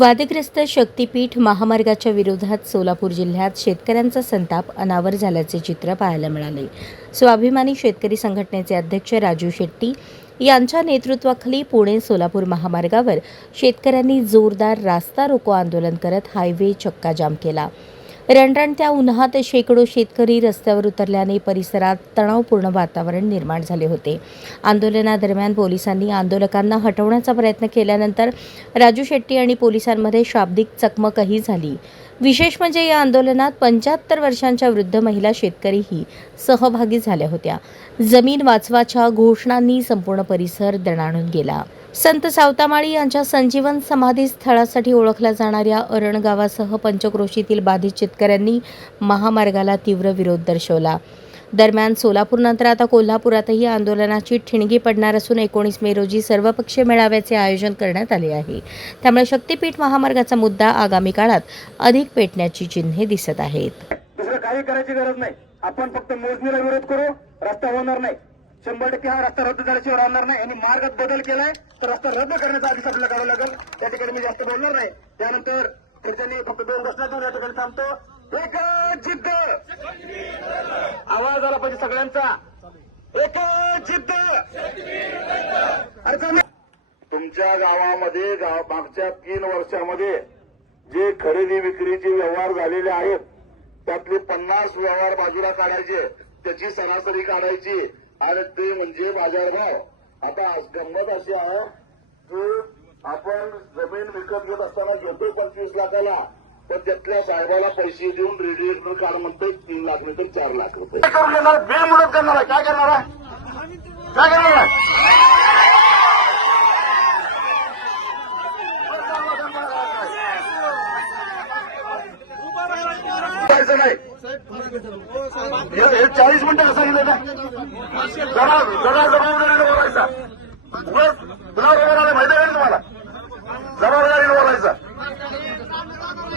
वादग्रस्त शक्तीपीठ महामार्गाच्या विरोधात सोलापूर जिल्ह्यात शेतकऱ्यांचा संताप अनावर झाल्याचे चित्र पाहायला मिळाले। स्वाभिमानी शेतकरी संघटनेचे अध्यक्ष राजू शेट्टी यांच्या नेतृत्वाखाली पुणे सोलापूर महामार्गावर शेतकऱ्यांनी जोरदार रास्ता रोको आंदोलन करत हायवे चक्काजाम केला। रणरणत्या उन्हात शेकडो शेतकरी रस्त्यावर उतरल्याने परिसरात तणावपूर्ण वातावरण निर्माण झाले होते। आंदोलनादरम्यान पोलिसांनी आंदोलकांना हटवण्याचा प्रयत्न केल्यानंतर राजू शेट्टी आणि पोलिसांमध्ये शाब्दिक चकमकही झाली। विशेष म्हणजे या आंदोलनात 75 वर्षांच्या वृद्ध महिला शेतकरीही सहभागी झाल्या होत्या। जमीन वाचवाच्या घोषणांनी संपूर्ण परिसर दणाणून गेला। संत सावतामाळी यांच्या संजीवन समाधी स्थळासाठी ओळखल्या जाणाऱ्या अरण गावासह पंचक्रोशीतील बाधित शेतकऱ्यांनी महामार्गाला तीव्र विरोध दर्शवला। दरम्यान सोलापूरनंतर आता कोल्हापुरातही आंदोलनाची ठिणगी पडणार असून 19 मे रोजी सर्वपक्षीय मेळाव्याचे आयोजन करण्यात आले आहे। त्यामुळे शक्तीपीठ महामार्गाचा मुद्दा आगामी काळात अधिक पेटण्याची चिन्हे दिसत आहेत। दुसरं काही करायची गरज नाही। आपण फक्त मोजणीला विरोध करू, रस्ता होणार नाही। 100% हा रस्ता रद्द झाल्याशिवाय राहणार नाही। आणि मार्गात बदल केलाय तर रस्ता रद्द करण्याचा आदेश आपल्याला करावा लागेल। त्या ठिकाणी मी जास्त बोलणार नाही। त्यानंतर त्यांनी फक्त 2 घोषणा देऊन या ठिकाणी थांबतो। एक जिद्द, आवाज आला पाहिजे सगळ्यांचा। एक जिद्द। तुमच्या गावामध्ये मागच्या 3 वर्षामध्ये जे खरेदी विक्रीचे व्यवहार झालेले आहेत त्यातले 50 व्यवहार बाजूला काढायचे, त्याची सरासरी काढायची आणि ते म्हणजे बाजारभाव। आता गंमत अशी आहे की आपण जमीन विकत घेत असताना घेतो 25 लाखाला, पण त्यातल्या साहेबाला पैसे देऊन रेडिएटर कार्ड म्हणतोय 3 लाख नाही तर 4 लाख रुपये करून देणार। बेमुदत करणार आहे। काय करणार आहे? काय करणार आहे? नाही 40 मिनिटं सांगितलं ना, जरा बोलायचं।